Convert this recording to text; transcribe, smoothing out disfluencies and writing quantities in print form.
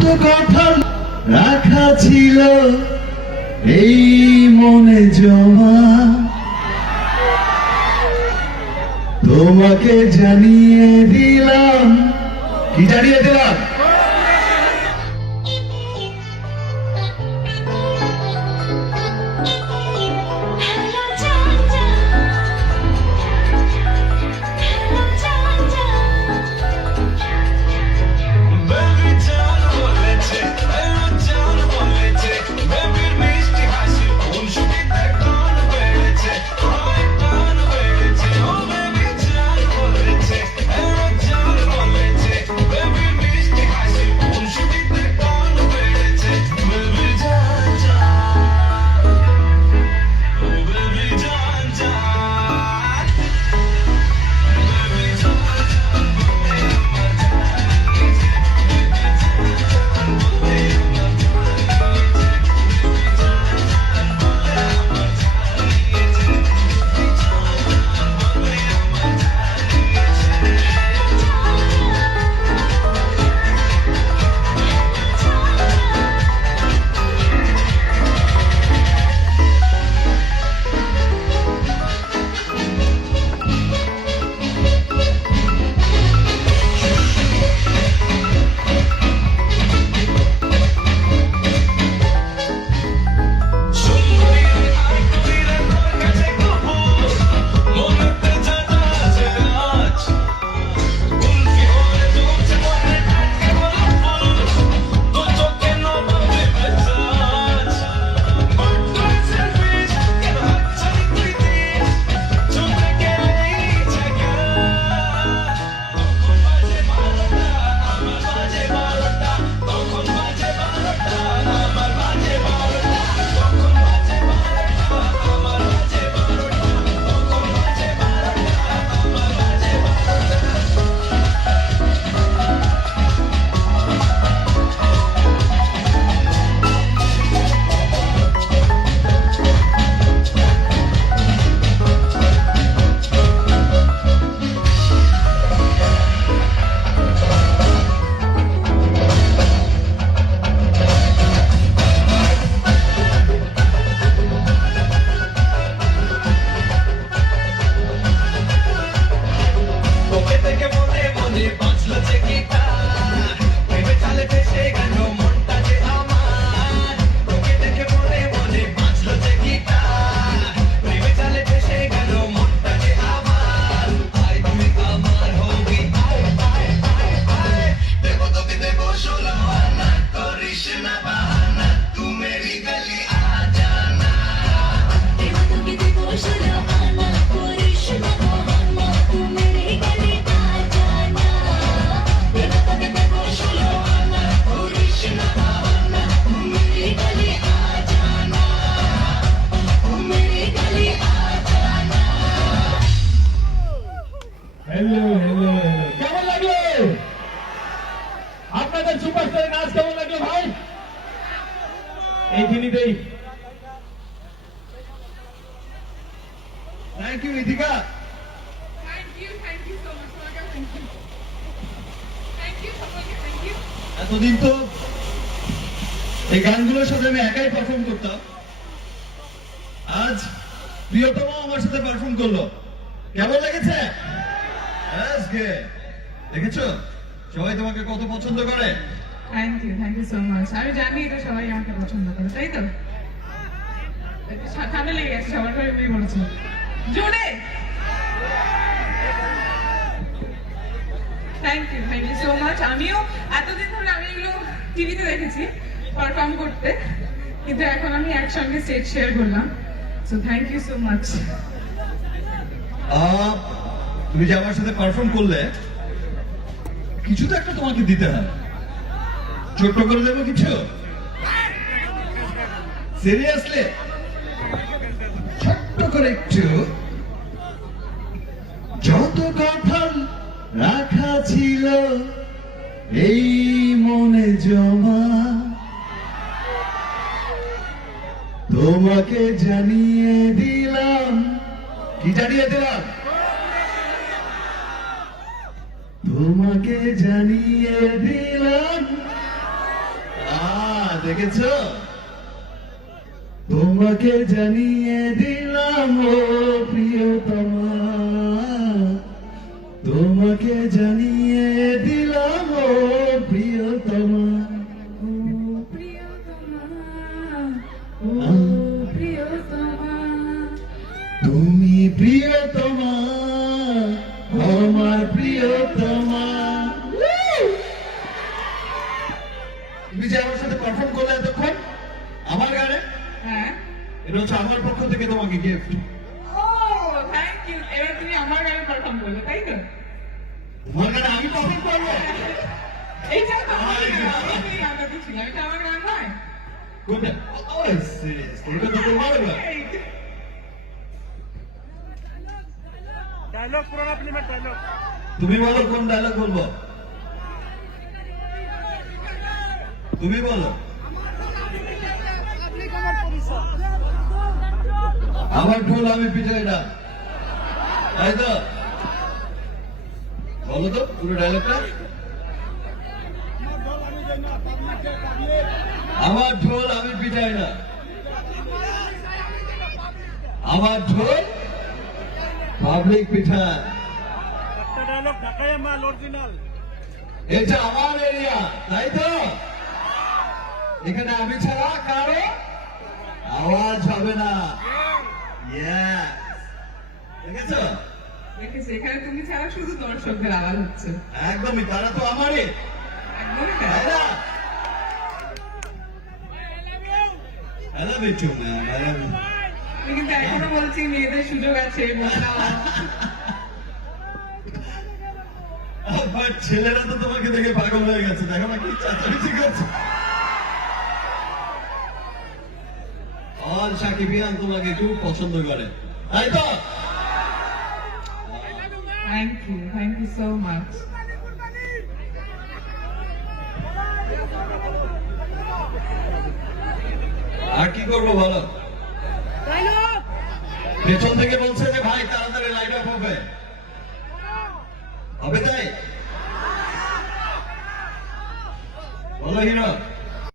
যত কথা রাখা ছিল এই মনে জমা, তোমাকে জানিয়ে দিলাম। কি জানিয়ে দিলাম? কেমন লাগলো আপনাদের সুপারস্টারের নাচ? কেমন লাগলো ভাই? এইখানেই থ্যাংক ইউ ইদিকা। Thank you so much, Sagar. Thank you, thank you. এতদিন তো এই গানগুলোর সাথে আমি একাই পারফর্ম করতাম, আজ প্রিয়তম আমার সাথে পারফর্ম করলো। কেমন লেগেছে? দেখেছো সবাই তোমাকে কত পছন্দ করে। Thank you so much. আমি জানি এটা সবাই আমাকে পছন্দ করে, তাই তো? ঠান্ডা লেগে গেছে সবার ঘরে, তুমি বলেছো জোরে। Thank you so much. আমিও এতদিন ধরে আমি এগুলো টিভিতে দেখেছি পারফর্ম করতে, কিন্তু এখন আমি একসঙ্গে স্টেজ শেয়ার করলাম। So thank you so much. তুমি যে আমার সাথে পারফর্ম করলে, কিছু তো একটা তোমাকে দিতে হবে। ছোট্ট করে দেবো কিছু? সিরিয়াসলি ছোট্ট করে একটু। যত কথা রাখা ছিল এই মনে জমা, তোমাকে জানিয়ে দিলাম। কি জানিয়ে দিলাম? তোমাকে জানিয়ে দিলাম দেখেছো, তোমাকে জানিয়ে দিলাম ও প্রিয়তমা, তোমাকে জানিয়ে দিলাম ও প্রিয়তমা। প্রিয়তমা, ও প্রিয়তমা, তুমি প্রিয়তমা, আমার প্রিয়তমা। তুমি যে আমার সাথে পারফর্ম করলে এতক্ষণ আমার গানে, হ্যাঁ। এটা হচ্ছে আমার পক্ষ থেকে তোমাকে গিফট। O thank you. এবার তুমি আমার গানে পারফর্ম করবে, তাই তো? তোমার গানে আমি পারফর্ম করবো? এইটা তো আমার গান, আমি গানটা দিচ্ছিলাম, এটা আমার গান নয়? কোনটা? সিরিয়াস তোমরা তো তোমার গান। डायलॉग पुराना फिल्म में डायलॉग তুমি বলো কোন ডায়লগ বলবো, তুমি বলো। আমার ঢোল আমি পিটাই না, তাই তো? বলো তো পুরো ডায়লগটা। আমার ঢোল আমি পিটাই না, আমার ঢোল পাবলিক পিঠায়। একটা ডায়লগ ঢাকায় মাল অরিজিনাল এটা আমার এরিয়া, তাই তো? এখানে আমি ছাড়া কারো আওয়াজ হবে না। Yes. দেখেছো? দেখেছি, এখানে তুমি ছাড়া শুধু দর্শকদের আওয়াজ হচ্ছে। একদমই, তারা তো আমারই, একদমই তাই তাই। না? I love you too, man. I love you. আমি কিন্তু এখনো বলছি মেয়েদের সুযোগ আছে, বোঝাও। আমার ছেলেরা তো তোমাকে দেখে পাগল হয়ে গেছে, দেখো না কি চাচামিচি করছে। অল সাকিবিয়ান তোমাকে খুব পছন্দ করে, তাই তো? Thank you so much. আর কি করবো বলো? পেছন থেকে বলছে যে ভাই